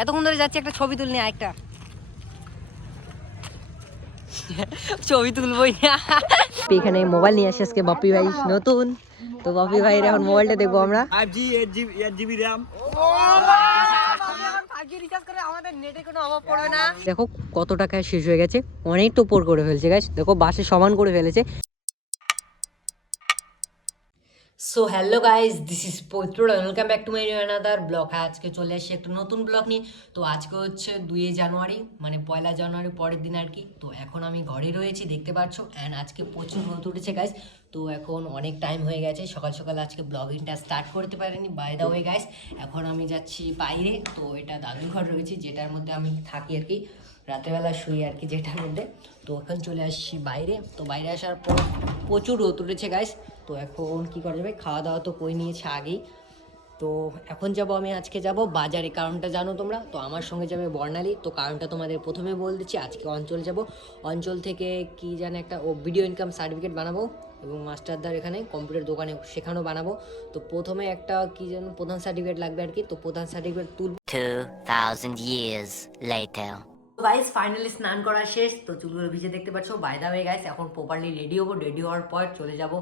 এতক্ষণ ধরে যাচ্ছি, একটা ছবি তুলনি, একটা ছবি তুলবই না। এখানে মোবাইল নিয়ে আসে আজকে বাপ্পি ভাই নতুন, তো বাপ্পি ভাইয়ের এখন মোবাইলটা দেখবো আমরা। 5G 8GB RAM। দেখো কত টাকায় শেষ হয়ে গেছে, অনেক টোপর করে ফেলছে গাইস, দেখো বাসে সমান করে ফেলেছে। So hello guys, this is Pabitra, welcome back to my another blog. আজকে চলে আসছি একটা নতুন ব্লগ নিয়ে। তো আজকে হচ্ছে 2 জানুয়ারি, মানে 1 জানুয়ারি পরের দিন আর কি। তো এখন আমি ঘরে রয়েছি, দেখতে পাচ্ছ, অ্যান্ড আজকে প্রচুর রোদ উঠেছে গাইস। তো এখন অনেক টাইম হয়ে গেছে, সকাল সকাল আজকে ব্লগিংটা স্টার্ট করতে পারিনি, বাই দ্য ওয়ে গাইস। এখন আমি যাচ্ছি বাইরে, তো এটা দাদুর ঘর রয়েছে, যেটার মধ্যে আমি থাকি আর কি, রাতেরবেলা শুই আর কি যেটার মধ্যে। তো এখন চলে আসছি বাইরে, তো বাইরে আসার পর প্রচুর রোদ উঠেছে গাইস। তো এখন কী করা যাবে, খাওয়া দাওয়া তো করে নিয়েছে আগেই। তো এখন আমি আজকে যাব বাজারে, কারণটা জানো তোমরা, তো আমার সঙ্গে যাবে বর্ণালী। তো কারণটা তোমাদের প্রথমে বলে দিচ্ছি, আজকে অঞ্চল যাব, অঞ্চল থেকে কি জানে একটা ভিডিও ইনকাম সার্টিফিকেট বানাবো, এবং মাস্টারদার এখানে কম্পিউটার দোকানে সেখানেও বানাবো। তো প্রথমে একটা কি যেন প্রধান সার্টিফিকেট লাগবে আর কি, তো প্রধান সার্টিফিকেট তুল 2000 years later. গাইস ফাইনালি স্নান করা শেষ, তো চুলগুলো ভিজে দেখতে পাচ্ছ। বাই দা ওয়ে গাইস, এখন প্রপারলি রেডি হবো, রেডি হওয়ার পর চলে যাব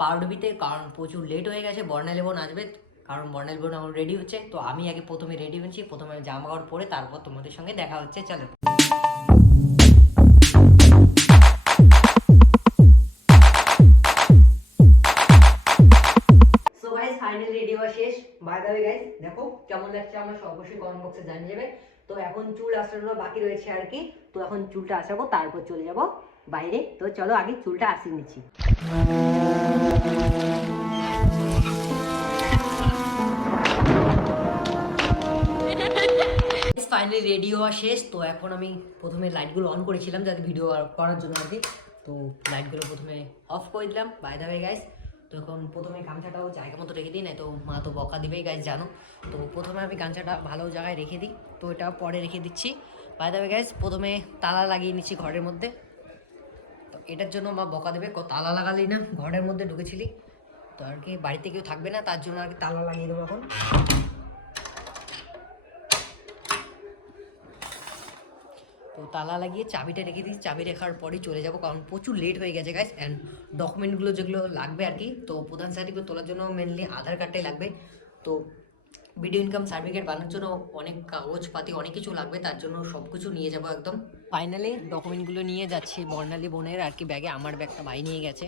পাউডবিতে, কারণ প্রচুর লেট হয়ে গেছে। বর্ণালী বোন আসবে, কারণ বর্ণালী বোন এখন রেডি হচ্ছে। তো আমি আগে প্রথমে রেডি হচ্ছি, প্রথমে জামা কাপড় পরে তারপর তোমাদের সঙ্গে দেখা হচ্ছে, চলো। সো গাইস ফাইনালি রেডি হওয়া শেষ। বাই দা ওয়ে গাইস, দেখো কেমন লাগছে আমার অবশ্যই কমেন্ট বক্সে জানিয়ে যাবে। তো এখন চুল আসানো বাকি রয়েছে আর কি, তো এখন চুলটা আসাবো, তারপর চলে যাব বাইরে। তো চলো আগে চুলটা আসিয়ে নিচ্ছি। ফাইনালি রেডি হওয়া শেষ, তো এখন আমি প্রথমে লাইটগুলো অন করেছিলাম যাতে ভিডিও করার জন্য আর কি, তো লাইটগুলো প্রথমে অফ করে দিলাম। বাই দা ওয়ে গাইস, তো এখন প্রথমে গামছাটাও জায়গা মতো রেখে দিই, না তো মা তো বকা দিবেই গাইস জানো। তো প্রথমে আমি গামছাটা ভালো জায়গায় রেখে দিই, তো এটা পরে রেখে দিচ্ছি। বাই দা ওয়ে গাইস, প্রথমে তালা লাগিয়ে নিচ্ছি ঘরের মধ্যে, তো এটার জন্য মা বকা দেবে, তালা লাগালেই না ঘরের মধ্যে ঢুকেছিলি, তো আর কি বাড়িতে কেউ থাকবে না, তার জন্য আর কি তালা লাগিয়ে দেবো এখন। তো তালা লাগিয়ে চাবিটা রেখে দিই, চাবি রেখার পরেই চলে যাব, কারণ প্রচুর লেট হয়ে গেছে গাইস। অ্যান্ড ডকুমেন্টগুলো যেগুলো লাগবে আর কি, তো প্রধান সার্টিফিকেট তোলার জন্য মেনলি আধার কার্ডটাই লাগবে। তো ভিডিও ইনকাম সার্টিফিকেট বানানোর জন্য অনেক কাগজপাতি অনেক কিছু লাগবে, তার জন্য সব কিছু নিয়ে যাবো একদম। ফাইনালি ডকুমেন্টগুলো নিয়ে যাচ্ছি বর্ণালী বোনের আর কি ব্যাগে, আমার ব্যাগটা ভাই নিয়ে গেছে।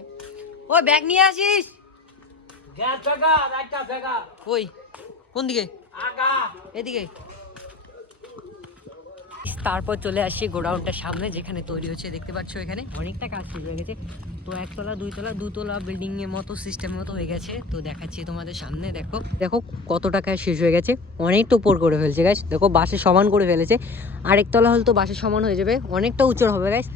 ও ব্যাগ নিয়ে আসিস, ওই কোন দিকে, এদিকে। তারপর চলে আসছি গোডাউনটার সামনে, যেখানে তৈরি হচ্ছে, দেখতে পাচ্ছ এখানে অনেকটা কাজ শুরু হয়ে গেছে। তো একতলা দুতলা বিল্ডিং এর মতো সিস্টেমের মতো হয়ে গেছে, তো দেখাচ্ছি তোমাদের সামনে। দেখো দেখো কত টাকায় শেষ হয়ে গেছে, অনেক টোপর করে ফেলছে গাইস, দেখো বাসে সমান করে ফেলেছে। আরেকতলা হলে তো বাসে সমান হয়ে যাবে, অনেকটা উঁচু হবে গাইস,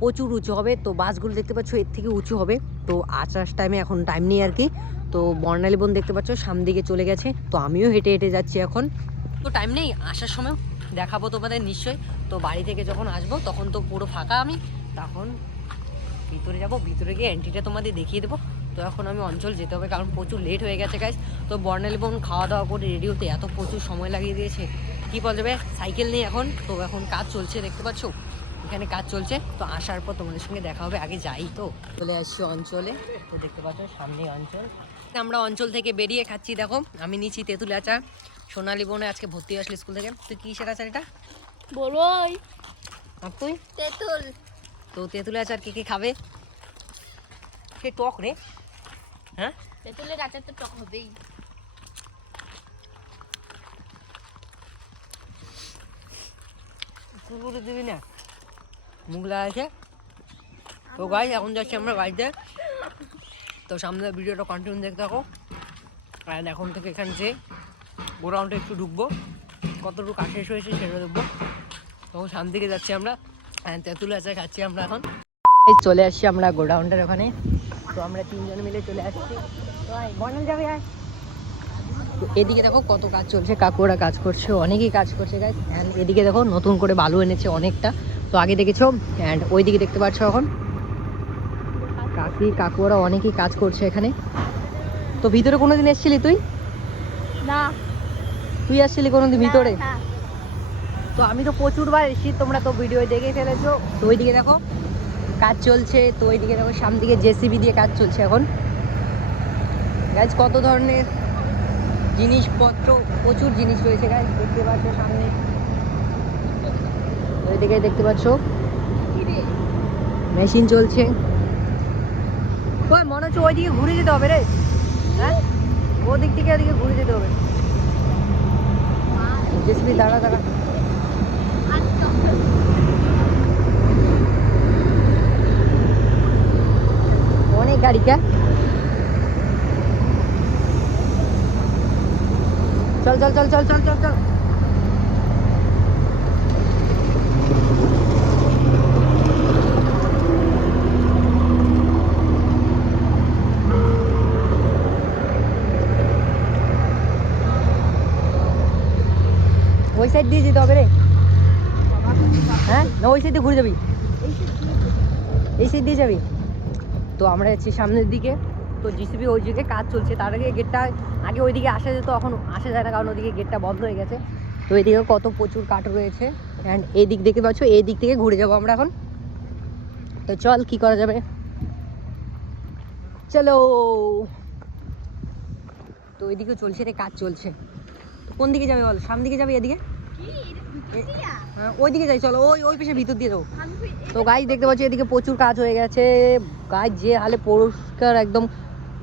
প্রচুর উঁচু হবে। তো বাসগুলো দেখতে পাচ্ছ এর থেকে উঁচু হবে। তো আসার টাইমে এখন টাইম নেই আর কি, তো বর্ণালী বোন দেখতে পাচ্ছ সামনের দিকে চলে গেছে, তো আমিও হেঁটে হেঁটে যাচ্ছি এখন। তো টাইম নেই, আসার সময় দেখাবো তোমাদের নিশ্চয়ই। তো বাড়ি থেকে যখন আসবো তখন তো পুরো ফাঁকা আমি, তখন ভিতরে যাব, ভিতরে গিয়ে এন্ট্রিটা তোমাদের দেখিয়ে দেবো। তো এখন আমি অঞ্চল যেতে হবে, কারণ প্রচুর লেট হয়ে গেছে গাইস। তো বর্ণালী বোন খাওয়া দাওয়া করে রেডি হতে এত প্রচুর সময় লাগিয়ে দিয়েছে, কী বলা যাবে, সাইকেল নেই এখন। তো এখন কাজ চলছে, দেখতে পাচ্ছ এখানে কাজ চলছে। তো আসার পর তোমাদের সঙ্গে দেখা হবে, আগে যাই। তো চলে আসছি অঞ্চলে, তো দেখতে পাচ্ছ সামনেই অঞ্চল। আমরা অঞ্চল থেকে বেরিয়ে খাচ্ছি, দেখো আমি নিচ্ছি তেঁতুল আচার। সোনালী বোনে আজকে ভর্তি আসলে স্কুল থেকে। তুই কিসের আচার এটা বড়ই? আর তুই? তেঁতুল। তো তেঁতুল আচার কি খাবে? সে টক রে, হ্যাঁ তেঁতুলের আচার তো টক হবেই। কুকুরে দিবি না, মুগলা আছে। তো গাইস এখন যাচ্ছি আমরা বাড়িতে, তো সামনে ভিডিওটা কন্টিনিউ দেখতে থাকো। আর এখন থেকে এখানে যে গোডাউনটা একটু ঢুকবো, কতটুকু কাজ শেষ হয়েছে সেটা দেখবো। তখন সামনে দিকে যাচ্ছি আমরা, তেঁতুল আচার খাচ্ছি আমরা এখন। চলে আসছি আমরা গোডাউনটার ওখানে, তো আমরা 3 জন মিলে চলে আসছি। যাবে আর এদিকে দেখো কত কাজ চলছে, কাকুরা কাজ করছে, অনেকেই কাজ করছে গাইস। অ্যান্ড এদিকে দেখো নতুন করে বালু এনেছে অনেকটা, তো আগে দেখেছো। অ্যান্ড ওইদিকে দেখতে পাচ্ছ এখন কাকুরা অনেকেই কাজ করছে এখানে। তো ভিতরে কোনোদিন এসেছিলি তুই? না। তুই আসছিলি কোনোদিন ভিতরে? তো আমি তো প্রচুরবার এসেছি, তোমরা তো ভিডিও দেখে ফেলেছো। তো ওইদিকে দেখো কাজ চলছে, তো ওইদিকে দেখো সামনে দিকে জেসিবি দিয়ে কাজ চলছে এখন। গাইজ কত ধরনের জিনিসপত্র, প্রচুর জিনিস রয়েছে গাইজ, দেখতে পাচ্ছ সামনে। ওইদিকে দেখতে পাচ্ছ মেশিন চলছে। ওই মনে হচ্ছে ওইদিকে ঘুরে যেতে হবে রে, হ্যাঁ ওদিক থেকে ওদিকে ঘুরে যেতে হবে। জেসিবি দাঁড়া দাঁড়া, অনেক গাড়ি কা। চল চল চল চল চল চল চল। ওই সাইড দিয়ে যেতে হবে রে, হ্যাঁ না ওই সাইড দিয়ে ঘুরে যাবি, এই সাইড দিয়ে যাবি। তো আমরা যাচ্ছি সামনের দিকে। তো জিসিবি ওই দিকে কাজ চলছে, তার আগে গেটটা আগে ওইদিকে আসা যেত, এখন আসা যায় না কারণ ওইদিকে গেটটা বন্ধ হয়ে গেছে। তো এইদিকে কত প্রচুর কাঠ রয়েছে, অ্যান্ড এই দিক দেখতে পাচ্ছ, এই দিক থেকে ঘুরে যাবো আমরা এখন। তো চল কি করা যাবে, চলো। তো ওইদিকে চলছে রে, কাজ চলছে। তো কোন দিকে যাবে বল, সামনে দিকে যাবে, এদিকে হ্যাঁ ওই দিকে যাই চলো, ওই ওই পেশে ভিতর দিয়ে যাবো। তো গাছ দেখতে পাচ্ছি এদিকে প্রচুর কাজ হয়ে গেছে, গাছ যে হালে পরিষ্কার একদম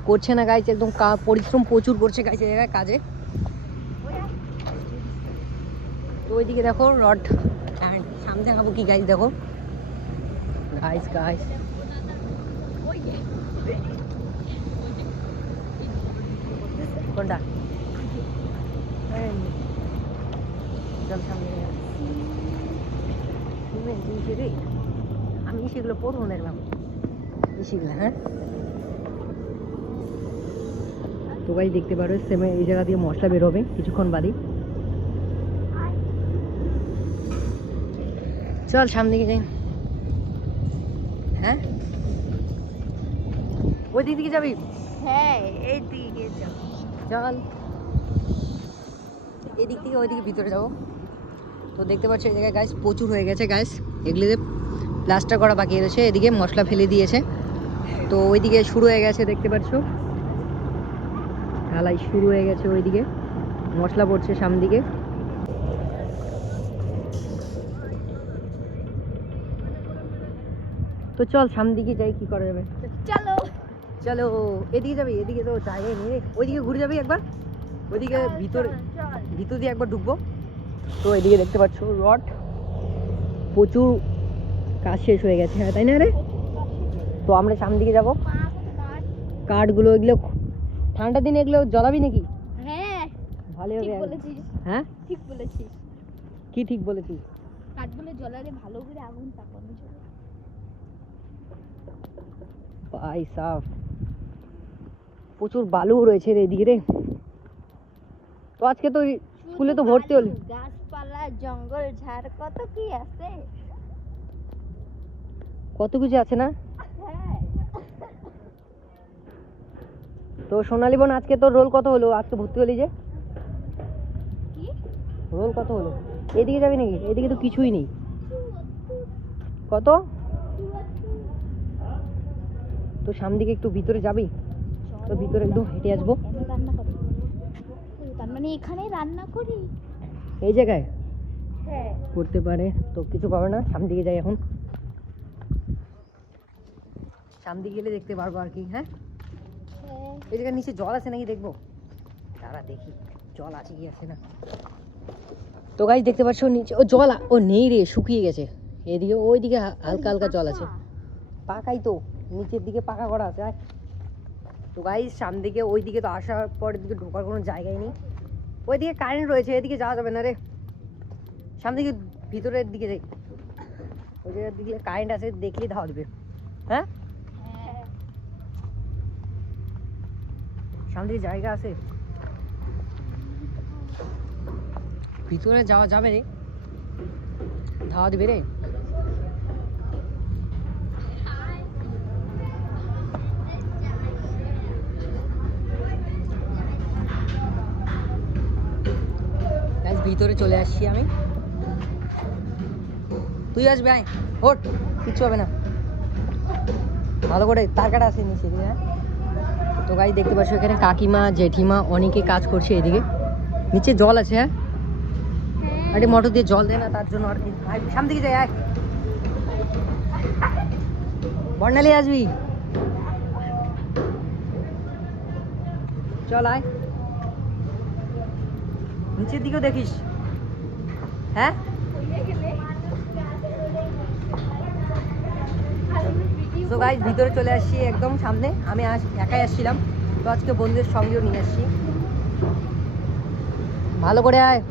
করছে না, গাছ একদম পরিশ্রম প্রচুর করছে গাছ এই জায়গায় কাজে। তো ওইদিকে দেখো রড, অ্যান্ড সামনে দেখাবো কি গাছ দেখো, গাছ গাছ কোনটা চল সামনে। আমি সেগুলো প্রথম দেখলাম, সেগুলো হ্যাঁ। তো ভাই দেখতে পারো সেমে এই জায়গা দিয়ে মশলা বেরোবে কিছুক্ষণ বাদে। চল সামনে দিকে যাই, হ্যাঁ ওই দিক দিকে যাবি, হ্যাঁ এই দিকে যাও। চল এদিক থেকে ওইদিকে ভিতরে যাবো। তো দেখতে পাচ্ছ এই জায়গায় গাছ প্রচুর হয়ে গেছে, গাছ এগুলিতে প্লাস্টার করা বাকি রয়েছে, এদিকে মশলা ফেলে দিয়েছে। তো ওইদিকে শুরু হয়ে গেছে, দেখতে পাচ্ছ ঢালাই শুরু হয়ে গেছে, ওইদিকে মশলা পড়ছে সামনে দিকে। তো চল সামনে দিকে যাই, কি করা যাবে, চলো চলো এদিকে যাবি, এদিকে তো জায়গায় নেই, ওইদিকে ঘুরে যাবি একবার, ওইদিকে ভিতরে ভিতর দিয়ে একবার ঢুকবো। তো এদিকে দেখতে পাচ্ছ রড, প্রচুর কাজ শেষ হয়ে গেছে, হ্যাঁ তাই না রে। তো আমরা সামনের দিকে যাবো, কাঠগুলো এগুলো ঠান্ডার দিনে এগুলো জ্বলাবি নাকি, হ্যাঁ ভালো ঠিক হবে। বলেছিস, হ্যাঁ ঠিক বলেছিস, কি ঠিক বলেছিস, কাঠগুলো জ্বলালে ভালো করে আগুন তাকানো যাবে। ভাই সাফ প্রচুর বালু রয়েছে রে এদিকে রে। তো আজকে তো স্কুলে তো ভর্তি হলি, গাছপালা জঙ্গল ঝাড় কত কি আছে, কত কিছু আছে না। হ্যাঁ তো সোনালী বোন আজকে তোর রোল কত হলো, আজকে ভর্তি হলি যে কি রোল কত হলো, এদিকে যাবি নাকি, এদিকে তো কিছুই নেই। কত, তো সামনে দিকে একটু ভিতরে যাবি, তো ভিতরে একটু হেঁটে আসবো। রান্না করি, তার মানে এখানে রান্না করি, এই জায়গায় হ্যাঁ করতে পারে, তো কিছু পাবে না। সামনে দিকে যাই এখন, সামনে দিকে গেলে দেখতে পারবো আর কি। হ্যাঁ এই জায়গার নিচে জল আছে নাকি দেখবো, তারা দেখি জল আছে কি আছে না। তো গাইস দেখতে পাচ্ছ নিচে ও জল ও নেই রে, শুকিয়ে গেছে। এদিকে ওইদিকে হালকা হালকা জল আছে, পাকাই তো নিচের দিকে পাকা করা আছে। তো গাইস সামনে দিকে ওইদিকে তো আসার পরের দিকে ঢোকার কোনো জায়গাই নেই, ওইদিকে কারেন্ট রয়েছে, এদিকে যাওয়া যাবে না রে। সামনে দিকে ভিতরের দিকে যাই, ওই জায়গার দিকে কারেন্ট আছে, দেখলেই ধাওয়া দেবে। হ্যাঁ সামনে দিকে জায়গা আছে, ভিতরে যাওয়া যাবে রে, ধাওয়া দেবে রে। ভিতরে চলে আসছি আমি। তুই আসবি, আয় ওঠ, কিচ্ছু হবে না। ভালো করে তার কাটা আসে নিচে দিয়ে, হ্যাঁ। তো গাইস দেখতে পাচ্ছ এখানে কাকিমা জেঠিমা অনেকে কাজ করছে এদিকে। নিচে জল আছে, হ্যাঁ, আরে মোটর দিয়ে জল দেয় না তার জন্য আর কি। আয় সামনে দিকে যাই, আয় বর্ণালী আসবি, চল আয় নিচের দিকেও দেখিস, হ্যাঁ। তো গাইস ভিতরে চলে আসছি একদম সামনে। আমি একাই আসছিলাম, তো আজকে বন্ধুদের সঙ্গেও নিয়ে আসছি। ভালো করে আয়।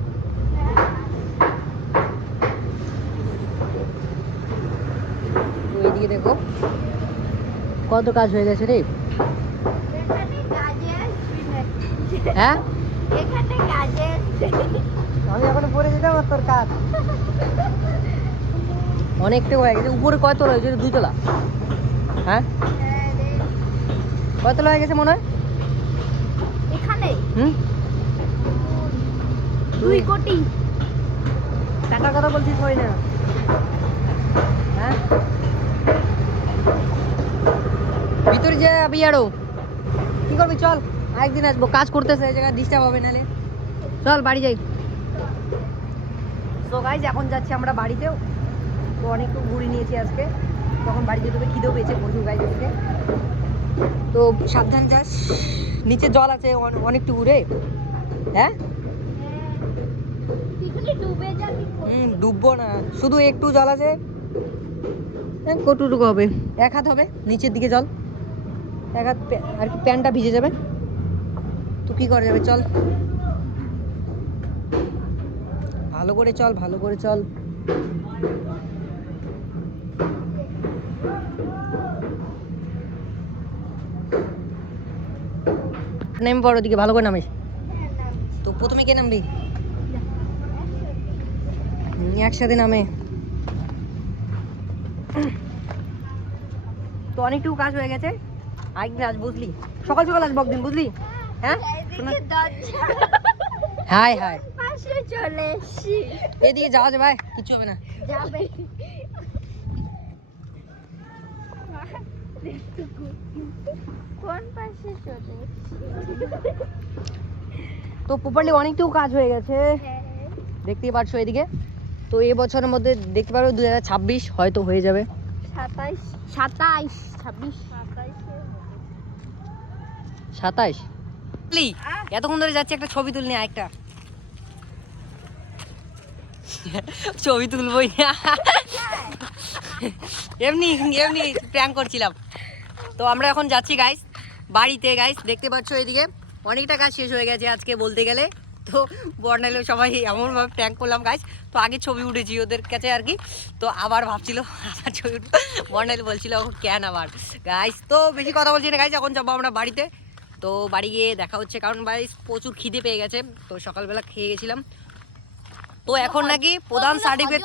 তো এইদিকে দেখো কত কাজ হয়ে গেছে রে, হ্যাঁ। আমি এখনো পরে যেতাম আর তোর কাজ অনেকটা হয়ে গেছে। উপরে কয় তলা হয়েছে? 2 তলা, হ্যাঁ। কয় তলা হয়ে গেছে মনে হয় এখানে? হুম, 2 কোটি টাকার কথা বলছিস হয় না, হ্যাঁ। ভিতরে যে আবি আরো কি করবি, চল একদিন আসবো, কাজ করতেছে এই জায়গায় ডিস্টার্ব হবে নালে, চল বাড়ি যাই। তো গাইজ এখন যাচ্ছি আমরা বাড়িতেও। তো অনেকটু ঘুরে নিয়েছি আজকে, তখন বাড়ি যেতে হবে, খিদেও পেয়েছে প্রচুর গাইজ আজকে। তো সাবধান যাস, নিচে জল আছে অনেকটু ঘুরে, হ্যাঁ। ডুবে যাবি। ডুববো না, শুধু একটু জল আছে, কতটুকু হবে, 1 হাত হবে নিচের দিকে জল, 1 হাত আর কি, প্যান্টটা ভিজে যাবে, তো কি করা যাবে, চল ভালো করে চল, ভালো করে চল। নেমে পড় ওদিকে, ভালো করে নামিস। তো প্রথমে কে নামবি? একসাথে নামে। তো অনেকটুকু কাজ হয়ে গেছে, আরেকদিন আজ বুঝলি, সকাল সকাল আসবো একদিন, বুঝলি, হ্যাঁ। হাই হাই, চলে এসছি, এদিকে যাওয়া যাবে, কিচ্ছু হবে না, যাবে। কোন পাশে চলে এসছি? তো প্রপারলি অনেকটুকু কাজ হয়ে গেছে, দেখতেই পাচ্ছ এদিকে। তো এই বছরের মধ্যে দেখতে পারো 2026 হয়তো হয়ে যাবে। 27 27 26 27 এতক্ষণ ধরে যাচ্ছে, একটা ছবি তুলনি, একটা ছবি তুলবই না, এমনি এমনি প্র্যাঙ্ক করছিলাম। তো আমরা এখন যাচ্ছি গাইস বাড়িতে। গাইস দেখতে পাচ্ছ এদিকে অনেকটা কাজ শেষ হয়ে গেছে আজকে বলতে গেলে। তো বর্ণালী সবাই এমনভাবে প্র্যাঙ্ক করলাম গাইস। তো আগে ছবি উঠেছি ওদের কাছে আর কি, তো আবার ভাবছিল আবার ছবি উঠবো, বর্ণালী বলছিল কেন আবার গাইস। তো বেশি কথা বলছি না গাইস, এখন যাবো আমরা বাড়িতে। তো বাড়ি গিয়ে দেখা হচ্ছে, কারণ গাইস প্রচুর খিদে পেয়ে গেছে, তো সকালবেলা খেয়ে গেছিলাম। তো এখন নাকি প্রধান সার্টিফিকেট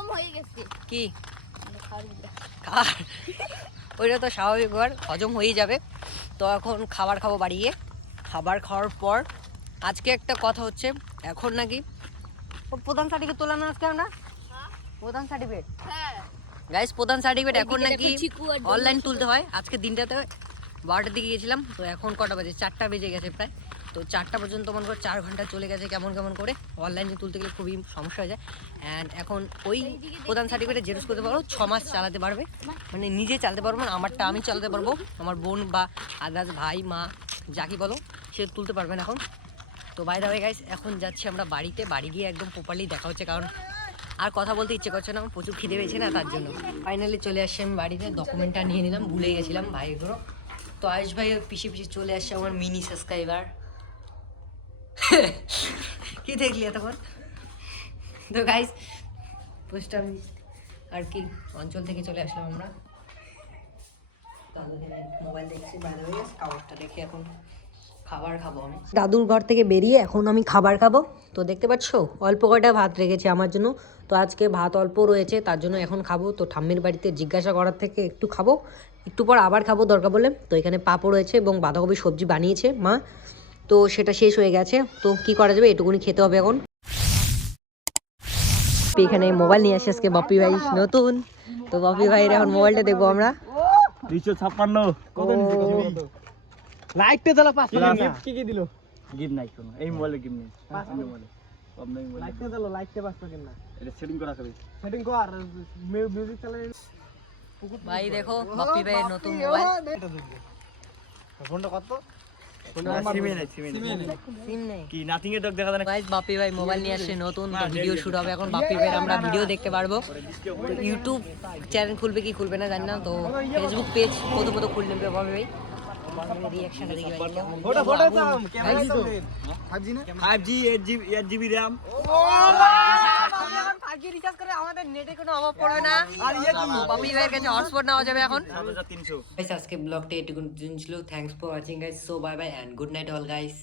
কি ওইটা তো স্বাভাবিক ব্যাপার, হজম হয়ে যাবে। তো এখন খাবার খাবো বাড়ি গিয়ে। খাবার খাওয়ার পর আজকে একটা কথা হচ্ছে, এখন নাকি প্রধান সার্টিফিকেট তোলা না আজকে আমরা, প্রধান সার্টিফিকেট গাইস, প্রধান সার্টিফিকেট এখন নাকি অনলাইন তুলতে হয়। আজকে দিনটাতে 12টার দিকে গিয়েছিলাম, তো এখন কটা বাজে, 4টা বেজে গেছে প্রায়। তো 4টা পর্যন্ত মনে করে 4 ঘন্টা চলে গেছে কেমন কেমন করে। অনলাইনে তুলতে গেলে খুবই সমস্যা হয়ে যায়। অ্যান্ড এখন ওই প্রধান সার্টিফিকেটে জেরক্স করতে পারবো, 6 মাস চালাতে পারবে, মানে নিজে চালাতে পারবো না, আমারটা আমি চালাতে পারবো, আমার বোন বা আদার্স ভাই মা যাকে বলো সে তুলতে পারবেন এখন। তো বাই দ্য ওয়ে গাইস, এখন যাচ্ছি আমরা বাড়িতে। বাড়ি গিয়ে একদম প্রপারলি দেখা হচ্ছে, কারণ আর কথা বলতে ইচ্ছে করছে না, আমার প্রচুর খিদে পেয়েছে না তার জন্য। ফাইনালি চলে আসছি আমি বাড়িতে, ডকুমেন্টটা নিয়ে নিলাম, ভুলে গেছিলাম ভাইগুলো। তো আয়ুষ ভাই পিছিয়ে পিছিয়ে চলে আসছে আমার মিনি সাবস্ক্রাইবার। কি দেখলি এতক্ষণ? তো গাইস পোস্ট আমি আর কি অঞ্চল থেকে চলে আসলাম আমরা, মোবাইল দেখছি, বাইরে হয়ে গেছে, খাবারটা দেখে এখন খাবার খাবো আমি। দাদুর ঘর থেকে বেরিয়ে এখন আমি খাবার খাবো। তো দেখতে পাচ্ছ অল্প কয়টা ভাত রেখেছি আমার জন্য, তো আজকে ভাত অল্প রয়েছে তার জন্য এখন খাবো। তো ঠাম্মির বাড়িতে জিজ্ঞাসা করার থেকে একটু খাবো, একটু পর আবার খাবো দরকার বলে। তো এখানে পাঁপড় রয়েছে এবং বাঁধাকপি সবজি বানিয়েছে মা, তো সেটা শেষ হয়ে গেছে, তো কি করা যাবে, এটুকুনি খেতে হবে এখন। এখানে মোবাইল নিয়ে আসে আজকে বাপ্পি ভাই নতুন। তো বাপ্পি ভাইয়ের এখন মোবাইলটা দেখবো আমরা। 256 লাইটটা চালা 5 মিনিট কি দিল গিফট নাই কোনো এই মোবাইলে গিফট নেই অন্য মোবাইলে অন্য মোবাইলে লাইটটা চালা লাইটটা 5 সেকেন্ড না এটা সেটিং করা আছে সেটিং কর মিউজিক চালাই ভাই দেখো বাপ্পি ভাইয়ের নতুন মোবাইল। ফোনটা কত সিমে নাই সিম নেই কি নাথিং এর ডক দেখা যায় না গাইস, বাপ্পি ভাই মোবাইল নিয়ে আসছে নতুন, ভিডিও শুট হবে এখন বাপ্পি ভাইয়ের, আমরা ভিডিও দেখতে পারবো। ইউটিউব চ্যানেল খুলবে কি খুলবে না জানি না, তো ফেসবুক পেজ প্রথমত খুলে নেবে বাপ্পি ভাই। রিঅ্যাকশনটা দেখি ভাই কেমন। ফোটা ফোটা চাম ক্যামেরা তো 5G না 5G 8GB RAM 5G recharge করে আমাদের নেটে কোনো অভাব পড়বে না। আর বাপ্পি ভাইয়ের কাছে হটস্পট নেওয়া যাবে এখন। 7300 গাইস আজকে ব্লগটা এটুকু ছিল। Thanks for watching guys, so bye bye and good night all guys.